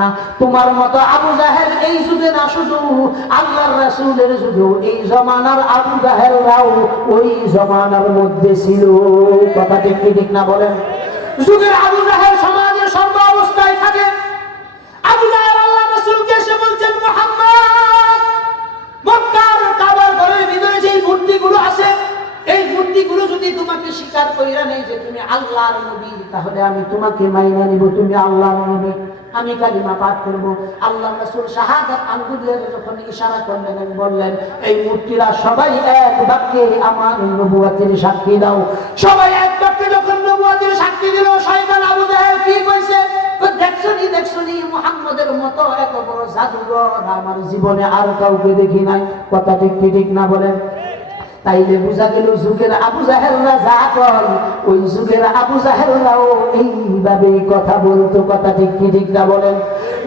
না। তোমার মতো আবু জাহেল এই যুগে না, শুধু আল্লাহর রাসূলের যুগেও এই জমানার আবু জাহেলরাও ওই জমানার মধ্যে ছিল। কথা ঠিক কি ঠিক না বলেন? যুগের আবু জাহেল সমাজের সর্ব অবস্থায় থাকে। আবু জাহেল আল্লাহর রাসূলকে এসে বলছেন, মুহাম্মদ, মক্কার কাবার ঘরের ভিতরে যে মূর্তিগুলো আছে, এই মূর্তিগুলো যদি তোমাকে স্বীকার কইরা নেই যে তুমি আল্লাহর নবী, তাহলে আমি তোমাকে মাইনা নিব, তুমি আল্লাহর নবী, আমি কালিমা পাঠ করব। আল্লাহর রাসূল শাহাদাত আঙ্গুল দিয়ে যখন ইশারা করলেন, বললেন, এই মূর্তিরা সবাই এক বাক্যে আমার নবুয়তের সাক্ষী দাও। সবাই এক বাক্যে যখন নবুয়তের সাক্ষী দিল, শয়তান আবু জাহেল কি কইছে, দেখছনি মুহাম্মদের মতো এত বড় জাদুঘর আমার জীবনে আর কাউকে দেখি নাই। কথা ঠিক কি ঠিক না বলেন? তাইলে বুঝা গেল যুগের আবু জাহেলরা যা কর, ওই যুগের আবু জাহেলরাও এইভাবে কথা বলতো। কথা ঠিক কি ঠিক না বলেন?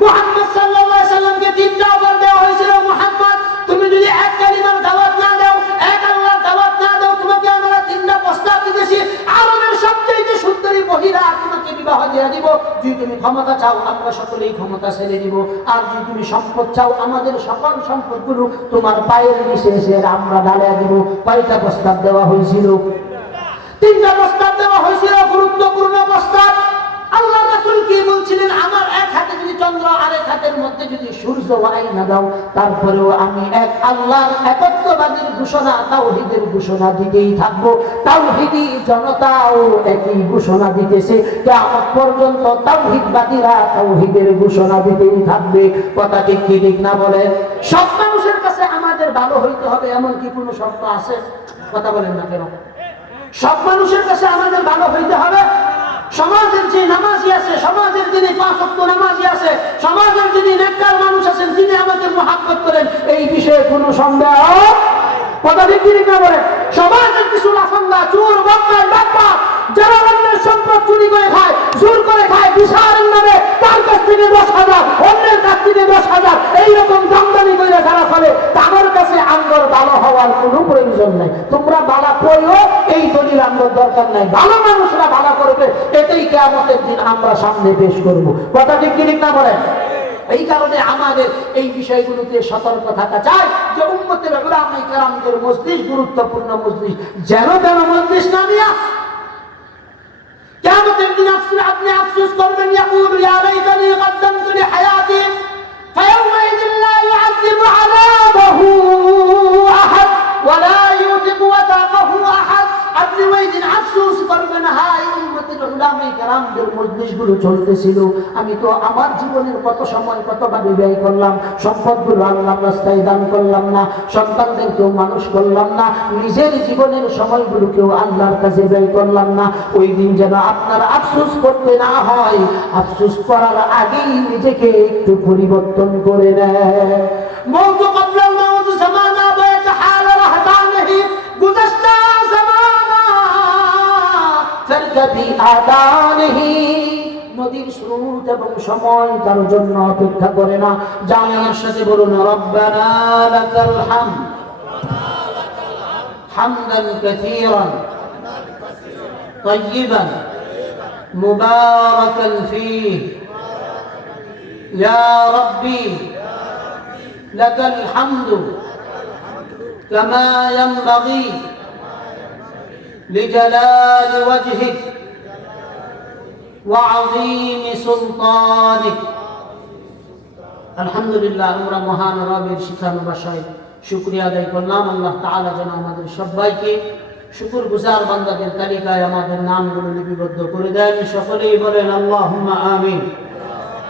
মুহাম্মদ সাল্লাল্লাহু আলাইহি সাল্লামকে তিনটা অফার দেওয়া হয়েছিল, মুহাম্মদ তুমি যদি এক কালিমার দাওয়াত না দাও, এক আল্লাহর দাওয়াত না দাও, তোমাকে আমরা তিনটা প্রস্তাব দিতেছি। আরবের সবচেয়ে সুন্দরী মহিলা তোমাকে বিবাহ দিয়ে দিব। যদি তুমি ক্ষমতা চাও, আমরা সকলেই ক্ষমতা ছেড়ে দিব। আর যদি তুমি সম্পদ চাও, আমাদের সকল সম্পদগুলো তোমার পায়ের নিচে এসে আমরা ঢালিয়ে দিব। কয়টা প্রস্তাব দেওয়া হয়েছিল? তিনটা প্রস্তাব দেওয়া হয়েছিল, গুরুত্বপূর্ণ প্রস্তাব। আল্লাহ রাসূল কি বলছিলেন, আমার এক হাতে যদি চন্দ্র, আরেক হাতের মধ্যে যদি সূর্য আইনা দাও, তারপরেও আমি এক আল্লাহর একত্ববাদের ঘোষণা, তাওহীদের ঘোষণা দিতেই থাকবো। তাওহীদি জনতাও একই ঘোষণা দিতেছে, কিয়ামত পর্যন্ত তাওহীদবাদীরা তাওহীদের ঘোষণা দিতেই থাকবে। কথা ঠিক কি ঠিক না বলেন? সব মানুষের কাছে আমাদের ভালো হইতে হবে এমন কি কোনো শর্ত আছে? কথা বলেন না কেন? সব মানুষের কাছে আমাদের ভালো হইতে হবে। সমাজের যে নামাজি আছে, সমাজের যিনি 5 ওয়াক্ত নামাজি আছে, সমাজের যিনি নেককার মানুষ আছেন, তিনি আমাকে মুহাব্বত করেন, এই বিষয়ে কোনো সন্দেহ। কথা ঠিক কি না বলেন? সমাজের কিছু লাফাঙ্গা, চোর, বদমাশ, বাটপার, যারা অন্যের সম্পদ চুরি করে খায়, জোর করে খায়, বিচারের নামে তার কাছ থেকে 10,000, অন্যের কাছ থেকে 10,000, এইরকম দামদানি করে যারা চলে, তাদের কাছে আমগর ভালো হওয়ার কোনো প্রয়োজন নাই। তোমরা ভালো করো, এই দলিল আমগর দরকার নাই। ভালো মানুষরা ভালো করবে, এটাই কিয়ামতের দিন আমরা সামনে পেশ করব। কথা ঠিক কি ঠিক না বলেন? এই কারণে আমাদের এই বিষয়গুলোতে সতর্ক থাকা চাই যে উম্মতের উলামায়ে কেরামদের মজলিস গুরুত্বপূর্ণ মজলিস, যেন মজলিস না নিয়া কিয়ামতের দিন আপনি আফসোস করবেন, ইয়াকুলু ইয়া লাইতানি কদ্দামতু লিহায়াতি ফায়াউমাইযিন লা ইউআযযিবু আযাবাহু আহাদ ওয়া লা ইউতিকু ওয়াতাকাহু আহাদ। আপনি ওই দিন আফসোস করবেন, হায় উম্মতের উলামায়ে কেরামদের মজলিসগুলো চলতেছিল, আমি তো আমার জীবনের কত সময় কতভাবে ব্যয় করলাম, সম্পদগুলো আল্লাহর রাস্তায় দান করলাম না, সন্তানদেরকেও মানুষ করলাম না, নিজের জীবনের সময়গুলোকেও আল্লাহর কাছে ব্যয় করলাম না। ওই দিন যেন আপনার আফসোস করতে না হয়, আফসোস করার আগেই নিজেকে একটু পরিবর্তন করে নেয়। মওত ক্বাবলাল মাউত জামানা বায়াতাহাল রাহতানিহি গুযাশতা জামানা ফারকাবি আদানিহি। নদীর স্রোত এবং সময় কারোর জন্য অপেক্ষা করে না। জামিয়ার সাথে বলুন, রব্বানা লাকাল হামদ হামদান কাসীরান طيبا مباركا فيه يا ربي لك الحمد كما ينبغي لجلال وجهك وعظيم سلطانك। আলহামদুলিল্লাহ, আমরা মহান রবের শিখানো ভাষায় শুকরিয়া আদায় করলাম। আল্লাহ তাআলা যেন আমাদের সবাইকে শুকর গুজার বান্দাদের তালিকায় আমাদের নামগুলো লিপিবদ্ধ করে দেন। সকলেই বলেন আল্লাহুম্মা আমিন।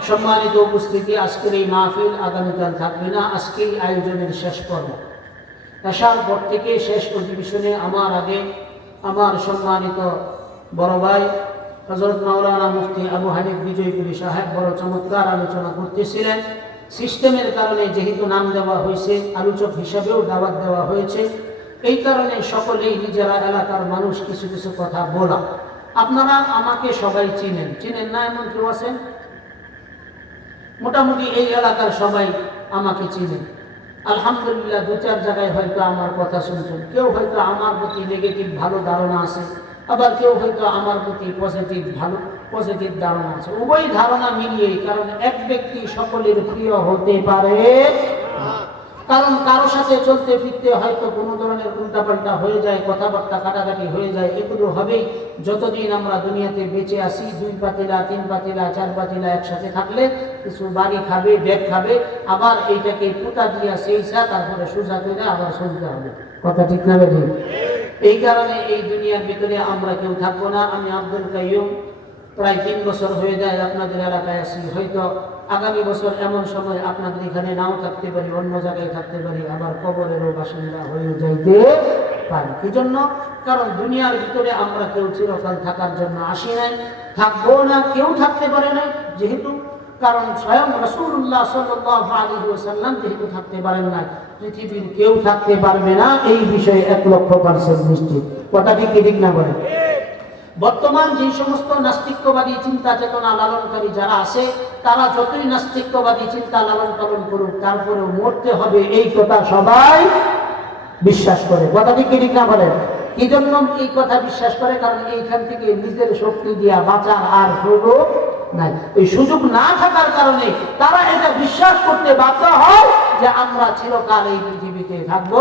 সম্মানিত উপস্থিতি, আজকের এই মাহফিল আগামীকাল থাকবে না, আজকেই আয়োজনের শেষ পর্ব। এশার পর থেকে শেষ অধিবেশনে আমার আগে আমার সম্মানিত বড় ভাই হযরত মাওলানা মুফতি আবু হানিফ বিজয়পুরী সাহেব বড় চমৎকার আলোচনা করতেছিলেন। সিস্টেমের কারণে যেহেতু নাম দেওয়া হয়েছে, আলোচক হিসাবেও দাওয়াত দেওয়া হয়েছে, এই কারণে সকলেই নিজেরা এলাকার মানুষ কিছু কিছু কথা বলা। আপনারা আমাকে সবাই চিনেন না এমন কেউ আছেন? মোটামুটি এই এলাকার সবাই আমাকে চিনেন। আলহামদুলিল্লাহ, 2-4 জায়গায় হয়তো আমার কথা শুনছেন, কেউ হয়তো আমার প্রতি নেগেটিভ ভালো ধারণা আছে, আবার কেউ হয়তো আমার প্রতি পজিটিভ ধারণা আছে। উভয় ধারণা মিলিয়ে, কারণ এক ব্যক্তি সকলের প্রিয় হতে পারে, কারণ কারো সাথে চলতে ফিরতে হয়তো কোনো ধরনের উল্টাপাল্টা হয়ে যায়, কথাবার্তা কাটাকাটি হয়ে যায়, এগুলো হবেই। যতদিন আমরা দুনিয়াতে বেঁচে আসি, 2 পাতিলা 3 পাতিলা 4 পাতিলা একসাথে থাকলে কিছু বাড়ি খাবে, ব্যাগ খাবে, আবার এইটাকে পুতা দিয়া সেইসা তারপরে সোজা করে আবার চলতে হবে। কথা ঠিক না বেঠিক? এই কারণে এই দুনিয়ার ভিতরে আমরা কেউ থাকবো না। আমি আব্দুল কাইয়ুম প্রায় 3 বছর হয়ে যায় আপনাদের এলাকায় আসি। হয়তো আগামী বছর এমন সময় আপনাদের এখানে নাও থাকতে পারি, অন্য জায়গায় থাকতে পারি, আবার কবরেরও বাসিন্দা হয়ে যাইতে পারি। কি জন্য? কারণ দুনিয়ার ভিতরে আমরা কেউ চিরকাল থাকার জন্য আসি নাই, থাকবো না, কেউ থাকতে পারে না। যেহেতু কারণ স্বয়ং রাসূলুল্লাহ সাল্লাল্লাহু আলাইহি ওয়াসাল্লাম যেহেতু থাকতে পারেন না, পৃথিবীর কেউ থাকতে পারবে না, এই বিষয়ে 1,00,000% নিশ্চিত। কথা ঠিক না বলেন? বর্তমান যে সমস্ত নাস্তিক্যবাদী চিন্তা চেতনা লালনকারী যারা আছে, তারা যতই নাস্তিক্যবাদী চিন্তা লালন পালন করুক, তারপরেও মরতে হবে এই কথা সবাই বিশ্বাস করে। কথা ঠিক না বলেন? কি জন্য এই কথা বিশ্বাস করে? কারণ এইখান থেকে নিজের শক্তি দিয়া বাঁচার আর সুযোগ নাই। এই সুযোগ না থাকার কারণে তারা এটা বিশ্বাস করতে বাধ্য হয় যে আমরা চিরকাল এই পৃথিবীতে থাকবো।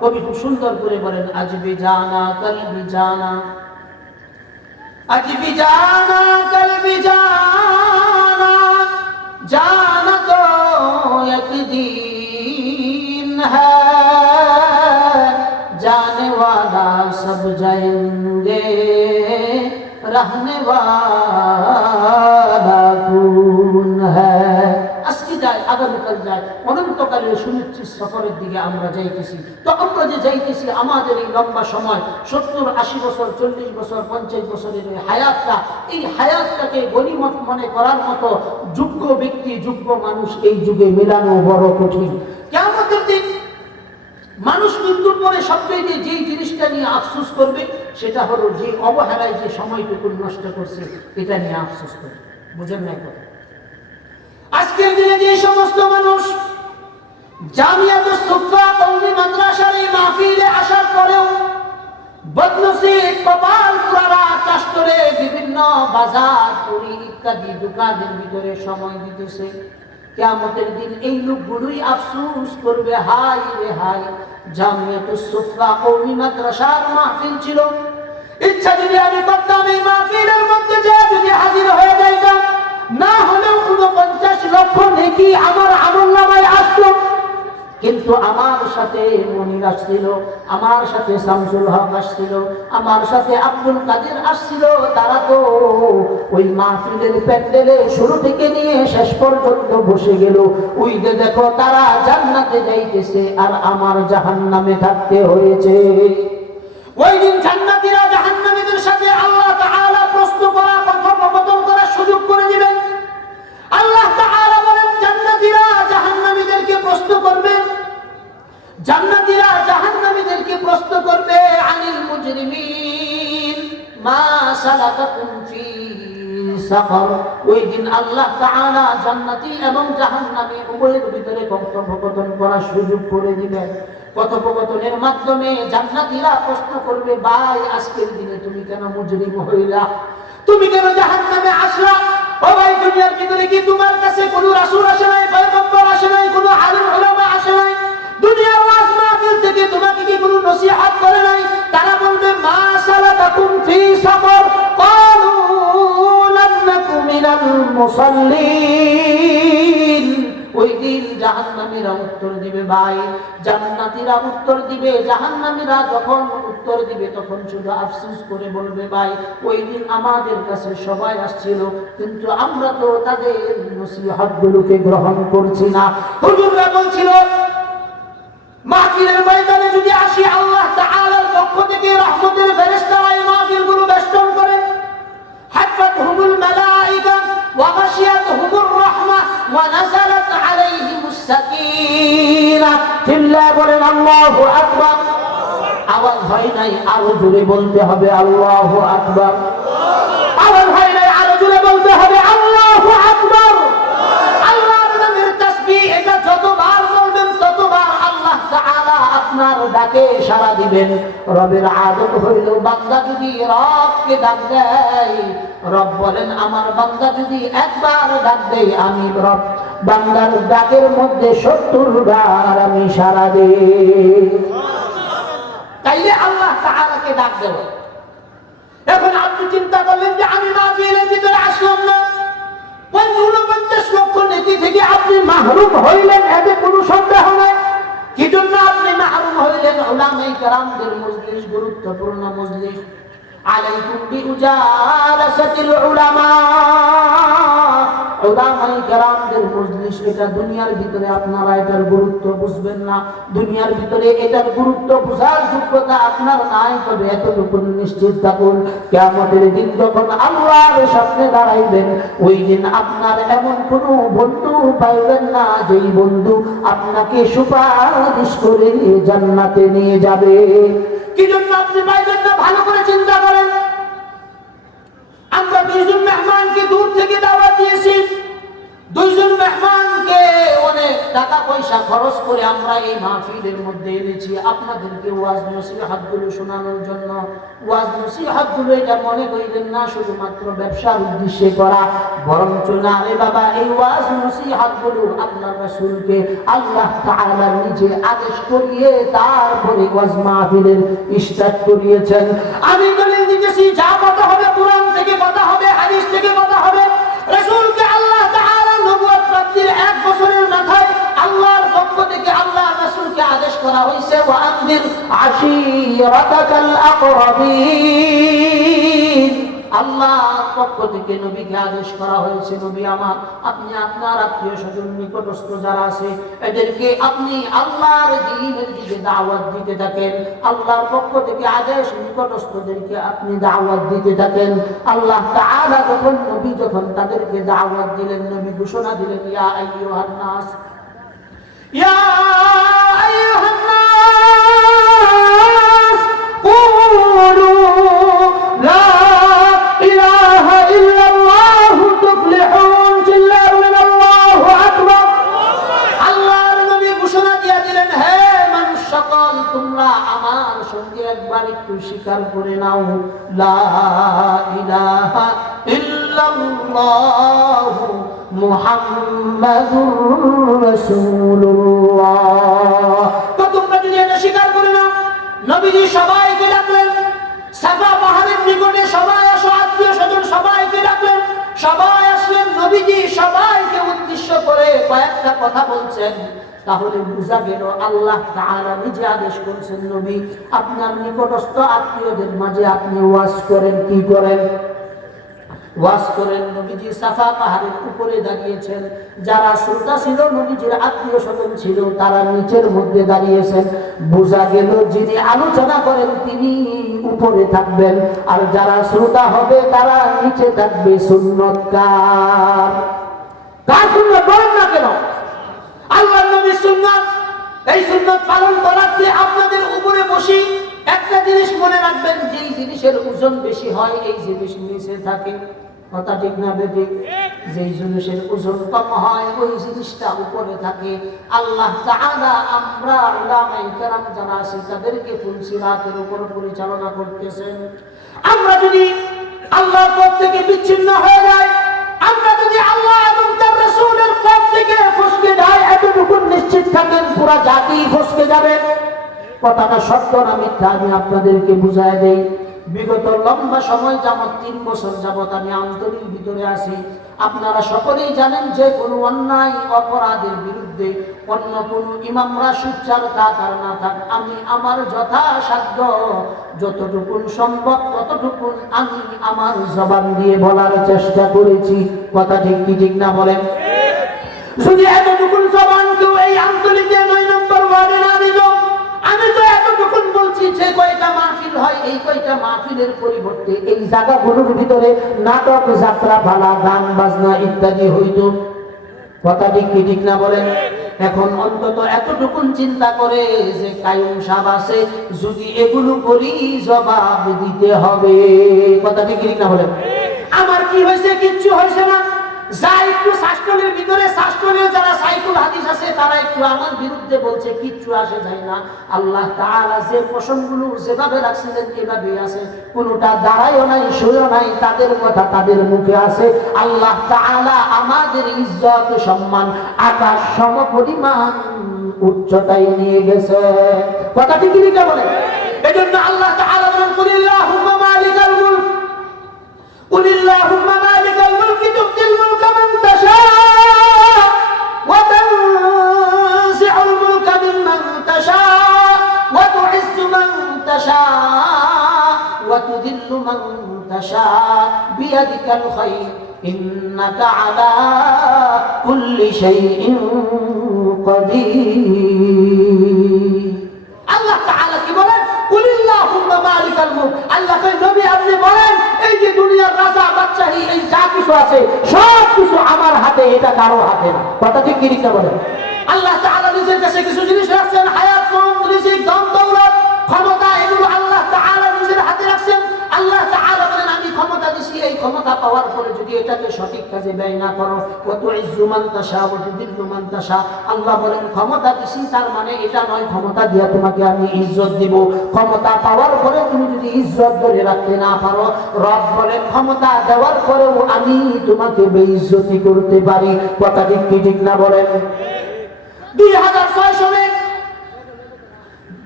কবি খুব সুন্দর করে বলেন, আজবি জানা কলবি জানা, आज भी जाना कल भी जाना, जाना तो एक दिन है, जाने वाला सब जाएंगे, रहने वाला कौन है। আজকে যায়, আগামীকাল যায়, অনন্তকালের সুনিশ্চিত সফরের দিকে আমরা যাইতেছি। তো আমরা যে যাইতেছি, আমাদের এই লম্বা সময় 70-80 বছর, 40 বছর, 50 বছরের হায়াতটা, এই হায়াতটাকে গনিমত মনে করার মতো যোগ্য ব্যক্তি, যোগ্য মানুষ এই যুগে মেলানো বড় কঠিন। কিয়ামতের দিন মানুষ মৃত্যুর পরে সবচেয়ে যেই জিনিসটা নিয়ে আফসোস করবে, সেটা হলো যে অবহেলায় যে সময়টুকু নষ্ট করছে, এটা নিয়ে আফসোস করবে। বুঝেন না কথা? আজকের দিনে যে সমস্ত মানুষ জামিয়াতুস সুফা কওমি মাদ্রাসার এই মাহফিলে আসার পরেও বদনসিব কপাল পুরারা চাষ করে বিভিন্ন বাজার পুরি ইত্যাদি দোকানের ভিতরে সময় দিতেছে, কিয়ামতের দিন এই লোকগুলোই আফসোস করবে, হাই রে হাই, জামিয়াতুস সুফা কওমি মাদ্রাসার মাহফিল ছিল, ইচ্ছা যদি আমি করতাম এই মাহফিলের মধ্যে যে যদি হাজির হয়ে যাইতাম, না হলেও 49 লক্ষ নেকি আমার আমলনামায় আসতো। কিন্তু আমার সাথে মনির আসছিল, আমার সাথে শামসুল হক আসছিল, আমার সাথে আব্দুল কাদের আসছিল, তারা তো ওই মাহফিলের প্যান্ডেলে শুরু থেকে নিয়ে শেষ পর্যন্ত বসে গেল। ওই যে দেখো তারা জান্নাতে যাইতেছে আর আমার জাহান্নামে থাকতে হয়েছে। ওই দিন জান্নাতীরা জাহান্নামীদের সাথে আল্লাহ তাআলা প্রশ্ন করা, কথোপকথন করার সুযোগ করে দিবেন। আল্লাহ তাআলা বলেন, জান্নাতীরা জাহান্নামীদেরকে প্রশ্ন করবে, জান্নাতীরা জাহান্নামীদেরকে প্রশ্ন করবে, আনিল মুজরিমিন মা সালাকাকুম ফি সাকার। ওই দিন আল্লাহ তাআলা জান্নাতী এবং জাহান্নামী উভয়ের ভিতরে কথোপকথন করার সুযোগ করে দিবেন। কথোপকথনের মাধ্যমে জান্নাতীরা প্রশ্ন করবে, ভাই আজকের দিনে তুমি কেন মুজরিম হইলা, তুমি কেন জাহান্নামে আসলা? ও ভাই, দুনিয়ার ভিতরে কি তোমার কাছে কোনো রাসূল আসে নাই, পয়গম্বর আসে নাই, কোনো আলিম উলামা আসে নাই? দুনিয়ার ওয়াজ মাহফিল থেকে তোমাকে কি কোনো নসিহত করে নাই? তারা বলবে, মা সালাকাকুম ফি সাকার, ক্বালু লাম নাকু মিনাল মুসাল্লিন। ওই দিন জাহান্নামীরা উত্তর দিবে, ভাই জান্নাতীরা উত্তর দিবে, জাহান্নামীরা যখন উত্তর দিবে তখন শুধু আফসোস করে বলবে, ভাই ওই দিন আমাদের কাছে সবাই আসছিল, কিন্তু আমরা তো তাদের নসিহতগুলোকে গ্রহণ করছি না। হুজুররা বলছিল, মাহফিলের ময়দানে যদি আসি, আল্লাহ তাআলার পক্ষ থেকে রহমতের ফেরেশতারা এই মাহফিলগুলো বেষ্টন করে, হাফাতহুমুল মালায়েকা ওয়া গাশিয়াতহুমুর রাহমাহ ওয়া নাযালাত আলাইহিমুস সাকিনাহ। চিল্লায়ে বলেন আল্লাহু আকবার। আওয়াজ হয় নাই, আরো জোরে বলতে হবে আল্লাহু আকবার। আওয়াজ হয় নাই, আরো জোরে বলতে হবে আল্লাহু আকবার। আল্লাহর নামের তাসবিহ এটা যতবার বলবেন ততবার আল্লাহ তাআলা আপনার ডাকে সাড়া দিবেন। রবের আদত হইল বান্দা যদি রবকে ডাক দেয়, রব বলেন আমার বান্দা যদি একবার ডাক দেয় আমি রব বান্দার ডাকের মধ্যে 70 বার আমি সাড়া দেই। তাইলে আল্লাহ তাআলাকে ডাক দেব। এখন আপনি চিন্তা করলেন যে আমি মাহফিলের ভিতরে আসলাম না, 49 লক্ষ নেকি থেকে আপনি মাহরুম হইলেন, এতে কোনো সন্দেহ নেই। কি জন্য আপনি মাহরুম হইলেন? উলামায়ে কেরামদের মজলিস গুরুত্বপূর্ণ মজলিস। আলাইকুম বিউজালাসাতিল উলামা। উলামায়ে কেরামদের মজলিস, এটা দুনিয়ার ভিতরে আপনারা এটার গুরুত্ব বুঝবেন না, দুনিয়ার ভিতরে এটার গুরুত্ব বোঝার যোগ্যতা আপনার নাই। তবে এতটুকু নিশ্চিত থাকুন, কিয়ামতের দিন যখন আল্লাহর সামনে দাঁড়াইবেন, ওই দিন আপনার এমন কোনো বন্ধু পাইবেন না যেই বন্ধু আপনাকে সুপারিশ করে জান্নাতে নিয়ে যাবে। কি জন্য আপনি পাইবেন না? ভালো করে চিন্তা করেন। আমরা 2 জন মেহমানকে দূর থেকে দাওয়াত দিয়েছি, 2 জন মেহমানকে অনেক টাকা পয়সা খরচ করে আমরা এই মাহফিলের মধ্যে এনেছি আপনাদেরকে ওয়াজ নসিহতগুলো শোনানোর জন্য। ওয়াজ নসিহতগুলো এটা মনে করিবেন না শুধুমাত্র ব্যবসার উদ্দেশ্যে করা, বরঞ্চ না রে বাবা, এই ওয়াজ নসিহতগুলো আল্লাহর রাসূলকে আল্লাহ তাআলা নিজে আদেশ করিয়ে তারপরে ওয়াজ মাহফিলের স্টার্ট করিয়েছেন। আমি বলে দিতেছি, যা কথা হবে কুরআন থেকে কথা হবে, হাদিস থেকে কথা হবে। রাসূলকে আল্লাহ তাআলা নবুয়ত প্রাপ্তির 1 বছরের মাথায় আল্লাহর পক্ষ থেকে আল্লাহ রাসূলকে আদেশ করা হয়েছে, ওয়া আনদির আশীরাতাকাল আকরাবিন। আল্লাহর পক্ষ থেকে নবীকে আদেশ করা হয়েছে, নবী আমার, আপনি আপনার আত্মীয় স্বজন নিকটস্থ যারা আছে এদেরকে আপনি আল্লাহর দ্বীনের দিকে দাওয়াত দিতে থাকেন। আল্লাহর পক্ষ থেকে আদেশ, নিকটস্থদেরকে আপনি দাওয়াত দিতে থাকেন। আল্লাহ তাআলা যখন তাদেরকে দাওয়াত দিলেন, নবী ঘোষণা দিলেন, ইয়া আইয়ুহান নাস, ইয়া আইয়ুহান নাস কুলু লা ইলাহা ইল্লাল্লাহ তুফলিহুন। চিল্লায়া বলেন আল্লাহু আকবার। আল্লাহর নবী ঘোষণা দিয়ে দিলেন, হে মানুষ সকল, তোমরা আমার সঙ্গে একবার একটু স্বীকার করে নাও, লা ইলাহা ইল্লাল্লাহ মুহাম্মাদুর রাসূলুল্লাহ। তো তোমরা যদি এটা স্বীকার করে নাও, নবীজি সবাইকে ডাকলেন, সাফা পাহাড়ের নিকটে সবাই আসো, আত্মীয় স্বজন সবাইকে ডাকলেন, সবাই আসলেন। নবীজি সবাইকে উদ্দেশ্য করে কয়েকটা কথা বলছেন। তাহলে বুঝা গেল আল্লাহ তাআলা নিজে আদেশ করেছেন, নবী আপনার নিকটস্থ আত্মীয়দের মাঝে আপনি ওয়াজ করেন। কি করেন? ওয়াজ করেন। নবীজি সাফা পাহাড়ের উপরে দাঁড়িয়েছেন, যারা শ্রোতা ছিল নবীজির আত্মীয় স্বজন ছিল তারা নিচের মধ্যে দাঁড়িয়েছেন। বোঝা গেল যিনি আলোচনা করেন তিনি উপরে থাকবেন, আর যারা শ্রোতা হবে তারা নিচে থাকবে। সুন্নত কার? কার সুন্নত বলেন না কেন? আল্লাহর নবীর সুন্নত। এই সুন্নত পালন করাতে আপনাদের উপরে বসি একটা জিনিস মনে রাখবেন, যেই জিনিসের ওজন বেশি হয় এই জিনিস নিচে থাকে। কথা ঠিক না বেঠিক? যেই জিনিসের ওজন কম হয় ওই জিনিসটা উপরে থাকে। আল্লাহ তাআলা আমরা উলামায়ে কেরাম যারা আছি তাদেরকে ফুলসিরাতের উপর পরিচালনা করতেছেন। আমরা যদি আল্লাহর পথ থেকে বিচ্ছিন্ন হয়ে যাই, আমরা যদি আল্লাহ এবং তার রাসূলের পথ থেকে ফসকে যাই, এতটুকু নিশ্চিত থাকেন পুরো জাতি ফসকে যাবে। কথাটা সত্য না মিথ্যা আমি আপনাদেরকে বুঝায় দেই। বিগত লম্বা সময় যাবত 3 বছর যাবত আমি আন্তরিক ভিতরে আছি। আপনারা সকলেই জানেন যে কোনো অন্যায় অপরাধের বিরুদ্ধে অন্য কোনো ইমামরা সুচ্চার থাক আর না থাক, আমি আমার যথাসাধ্য যতটুকু সম্ভব ততটুকু আমি আমার জবান দিয়ে বলার চেষ্টা করেছি। কথা ঠিক কি ঠিক না বলেন? যদি এতটুকু জবান কেউ এই আন্তরিকে 9 নম্বর ওয়ার্ডে না দিল, আমি তো এতটুকু বলছি যে কয়টা মাহফিল হয় এই কয়টা মাহফিলের পরিবর্তে এই জায়গাগুলোর ভিতরে নাটক, যাত্রা, পালা, গান বাজনা ইত্যাদি হইতো। কথা ঠিক কি ঠিক না বলেন? এখন অন্তত এতটুকু চিন্তা করে যে কায়ুম সাহেব আছে, যদি এগুলো করি জবাব দিতে হবে। কথা ঠিক কি ঠিক না বলেন? আমার কি হয়েছে? কিচ্ছু হয়েছে না। যা একটু শাস্ত্রের ভিতরে, শাস্ত্রের যারা সাইকুল হাদিস আছে তারা একটু একটু আমার বিরুদ্ধে বলছে, কিচ্ছু আসে যায় না। আল্লাহ তাআলা যে পোষণগুলো যেভাবে রাখছিলেন এভাবেই আছে, কোনোটা দাঁড়ায়ও নাই, শুয়েও নাই, তাদের কথা তাদের মুখে আছে। আল্লাহ তাআলা আমাদের ইজ্জত সম্মান আকাশ সম পরিমাণ উচ্চতায় নিয়ে গেছে। কথা ঠিক কি বলে? এজন্য আল্লাহ তাআলা বলেন, কুলিল্লাহুম্মা মালিকাল মুলক, কুলিল্লাহুম্মা মালিকাল মুলক তুতিল মুলকা মান তাশা ওয়া তানজিউল মুলকা মিম্মান তাশা ওয়া তুইজ্জু মান তাশা ওয়া তুযিল্লু মান তাশা বিয়াদিকাল খায়র ইন্নাকা আলা কুল্লি শাইইন কাদির। আল্লাহ তাআলা কি বলেন? কুলিল্লাহুম্মা মালিকাল মুলক। আল্লাহ কই, নবী আপনি বলেন, এই যে দুনিয়ার রাজা বাদশাহী এই যা কিছু আছে সব কিছু আমার হাতে, এটা কারো হাতে না। কথা ঠিক কি ঠিক বলেন? আল্লাহ তাআলা নিজের কাছে কিছু জিনিস রাখছেন, হায়াত, মন, রিজিক, ধন দৌলত, ক্ষমতা, এগুলো আল্লাহ তাআলা নিজের হাতে রাখছেন। আল্লাহ তাআলা বলেন, আমি ক্ষমতা দিছি, এই ক্ষমতা পাওয়ার পরে যদি এটাকে সঠিক কাজে ব্যয় না করো, ওয়া তুইজ্জু মান তাশা ওয়া তুযিল্লু মান তাশা। আল্লাহ বলেন, ক্ষমতা দিছি তার মানে এটা নয় ক্ষমতা দিয়া তোমাকে আমি ইজ্জত দিব। ক্ষমতা পাওয়ার পরে তুমি যদি ইজ্জত ধরে রাখতে না পারো, রব বলেন ক্ষমতা দেওয়ার পরেও আমি তোমাকে বেইজ্জতি করতে পারি। কথা ঠিক কি ঠিক না বলেন? 2006 সালে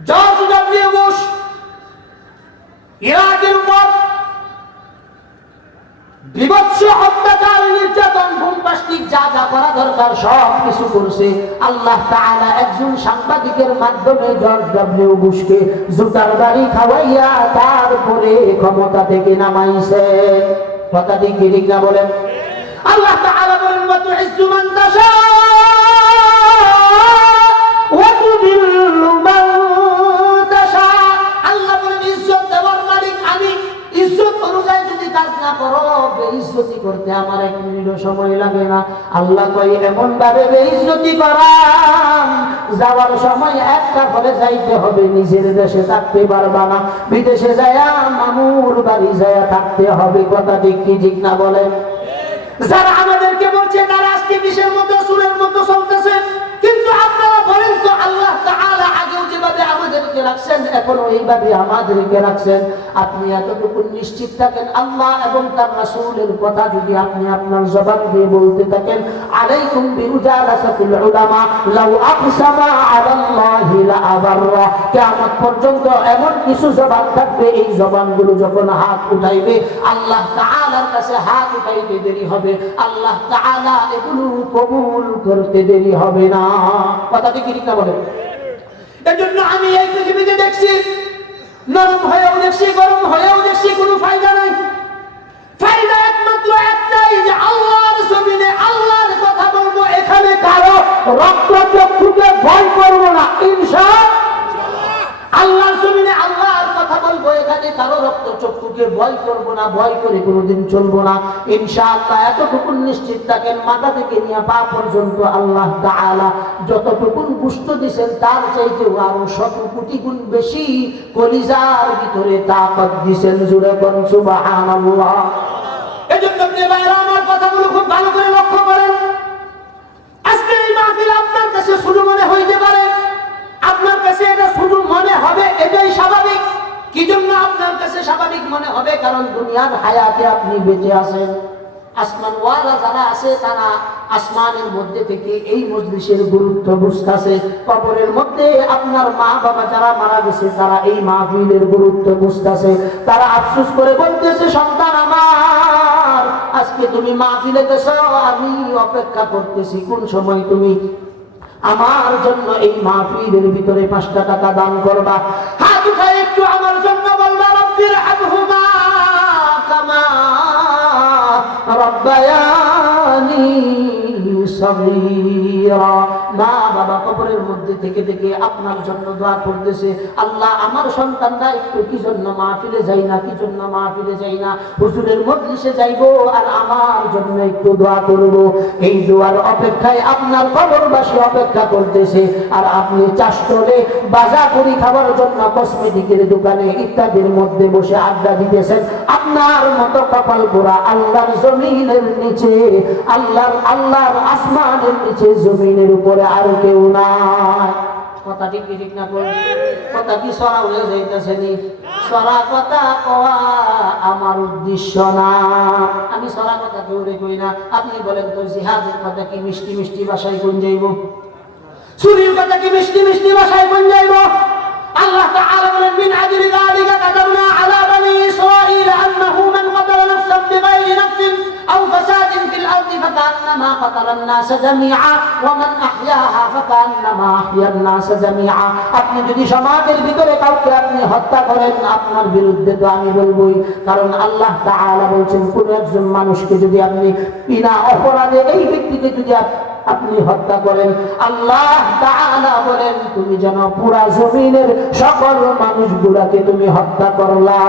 জর্জ ডব্লিউ বুশ ইরাকের উপর বিভৎস অত্যাচার, নির্যাতন, বোমবাস্টিক যা যা করা দরকার সব কিছু করছে। আল্লাহ তাআলা একজন সাংবাদিকের মাধ্যমে জর্জ ডব্লিউ বুশকে জুতার বাড়ি খাওয়াইয়া তারপরে ক্ষমতা থেকে নামাইছে। কথা ঠিক ঠিক না বলেন? আল্লাহ তাআলা বলেন, ওয়া তুইজ্জু মান তাশা ওয়া তুযিল্লু মান তাশা। আল্লাহ বলেন, ইজ্জত দেওয়ার মালিক আমি। ইজ্জত অনুযায়ী যদি কাজ না করো, বেইজ্জতি করতে আমার 1 মিনিটও সময় লাগে না। আল্লাহ কই, এমন ভাবে বেইজ্জতি করাম, যাওয়ার সময় একটা ফলে যাইতে হবে, নিজের দেশে থাকতে পারবা না, বিদেশে যায়া মামুর বাড়ি যায়া থাকতে হবে। কথা ঠিক কি ঠিক না বলেন? যারা আমাদেরকে বলছে তারা আজকে কিসের মতো, সুরের মতো চলতেছে, কিন্তু আপনারা বলেন তো, আল্লাহ তাআলা আগেও যেভাবে আমাদেরকে রাখছেন এখনো এইভাবে আমাদেরকে রাখছেন। আপনি এতটুকু নিশ্চিত থাকেন, আল্লাহ এবং তার রাসূলের কথা যদি আপনি আপনার জবান দিয়ে বলতে থাকেন, আলাইকুম বিউজালাসাতিল উলামা লাউ আকসামা আলাল্লাহি লা আবাররা। কিয়ামত পর্যন্ত এমন কিছু জবান থাকবে, এই জবানগুলো যখন হাত উঠাইবে আল্লাহ তাআলার কাছে হাত উঠাইতে দেরি হবে, আল্লাহ তাআলা এগুলো কবুল করতে দেরি হবে না। কথা ঠিক না বলে? এজন্য আমি এই পৃথিবীতে দেখছি, নরম হয়েও দেখছি, গরম হয়েও দেখছি, কোনো ফায়দা নাই। ফায়দা একমাত্র একটাই, যে আল্লাহর জমিনে আল্লাহর কথা বলবো, এখানে কারো রক্ত চক্ষুকে ভয় করবো না ইনশাআল্লাহ। আল্লাহর জমিনে আল্লাহর কথা বলবো, এখানে কারো রক্ত চক্ষুকে ভয় করবো না, ভয় করে কোনোদিন চলবো না ইনশাআল্লাহ। এতটুকু নিশ্চিত থাকেন, মাথা থেকে নিয়ে পা পর্যন্ত আল্লাহ তাআলা যতটুকু গুস্ত দিয়েছেন তার চাইতেও আরো 100 কোটি গুণ বেশি কলিজার ভিতরে তাকত দিয়েছেন। জোরে বলুন সুবহানাল্লাহ। এজন্য প্রিয় ভাইরা, আমার কথাগুলো খুব ভালো করে লক্ষ্য করেন। আজকে এই মাহফিল আপনার কাছে শুরু মনে হইতে পারে, আপনার কাছে এটা শুধু মনে হবে, এটাই স্বাভাবিক। কি জন্য আপনার কাছে স্বাভাবিক মনে হবে? কারণ দুনিয়ার হায়াতে আপনি বেঁচে আছেন। আসমানওয়ালা যারা আছে তারা আসমানের মধ্যে থেকে এই মজলিসের গুরুত্ব বুঝতেছে। কবরের মধ্যে আপনার মা বাবা যারা মারা গেছে তারা এই মাহফিলের গুরুত্ব বুঝতেছে। তারা আফসোস করে বলতেছে, সন্তান আমার, আজকে তুমি মাহফিলে গেছো, আমি অপেক্ষা করতেছি কোন সময় তুমি আমার জন্য এই মাহফিলের ভিতরে 5 টাকা দান করবা। হাত উঠায় একটু আমার জন্য বলবা, রব্বির হামহুমা কামা রব্বায়ানি সগীরা। মা বাবা কবরের মধ্যে থেকে থেকে আপনার জন্য দোয়া করতেছে, আল্লাহ আমার সন্তানরা একটু কি জন্য মাহফিলে যাই না, কি জন্য মাহফিলে যাই না, হুজুরের মজলিসে যাইবো আর আমার জন্য একটু দোয়া করব। এই দোয়ার অপেক্ষায় আপনার কবরবাসী অপেক্ষা করতেছে। আর আপনি চাষতলে বাজার করি খাবার জন্য কসমেটিকের দোকানে ইত্যাদির মধ্যে বসে আড্ডা দিতেছেন। আপনার মতো কপাল পোড়া আল্লাহর জমিনের নিচে, আল্লাহর আসমানের নিচে, জমিনের উপরে আর কেউ নাই। কথা ঠিক ঠিক না বল, কথা কি সরা হয়ে যাইতেছে নি? সরা কথা কওয়া আমার উদ্দেশ্য না, আমি সরা কথা কেউরে কই না। আপনি বলেন তো জিহাদের কথা কি মিষ্টি মিষ্টি ভাষায় কোন যাইব? চুরির কথা কি মিষ্টি মিষ্টি ভাষায় কোন যাইব? আল্লাহ তাআলা বলেন মিন আজলি যালিকা কাতাবনা আলা বানি ইসরাঈল আন্নাহু মান কাতালা নাফসান বিগাইরি নাফসিন আও ফাসাদিন ফিল আরদি ফাকান্নামা কাতালান নাস জামিআ ওয়া মান আহইয়াহা ফাকান্নামা আহইয়ান নাস জামিআ। আপনি যদি সমাজের ভিতরে কাউকে আপনি হত্যা করেন, আপনার বিরুদ্ধে তো আমি বলবোই, কারণ আল্লাহ তাআলা বলেন কোন একজন মানুষকে যদি আপনি বিনা অপরাধে এই ব্যক্তিকে যদি আপনি হত্যা করেন, আল্লাহ তাআলা বলেন তুমি যেন পুরা জমিনের সকল মানুষগুলোকে তুমি হত্যা করলা।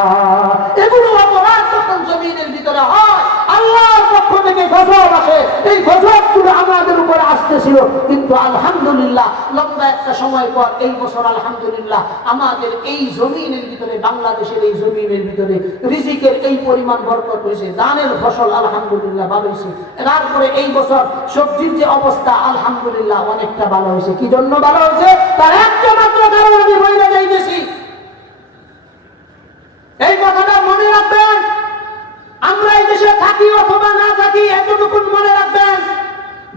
এগুলো অপরাধ যখন জমিনের ভিতরে হয়, আল্লাহর পক্ষ থেকে গজব আসে। এই গজবগুলো আমাদের উপরে আসতেছিল, কিন্তু আলহামদুলিল্লাহ লম্বা একটা সময় পর এই বছর আলহামদুলিল্লাহ আমাদের এই জমিনের ভিতরে, বাংলাদেশের এই জমিনের ভিতরে রিজিকের এই পরিমাণ বরকত হয়েছে, দানের ফসল আলহামদুলিল্লাহ ভালো হয়েছে। তারপরে এই বছর সবজির যে অবস্থা আলহামদুলিল্লাহ অনেকটা ভালো হয়েছে। কি জন্য ভালো হয়েছে? তার একটা মাত্র কারণ আমি বইলে যাইতেছি। এই কথাটা মনে রাখবেন, আমরা এই দেশে থাকি অথবা না থাকি এতটুকু মনে রাখবেন,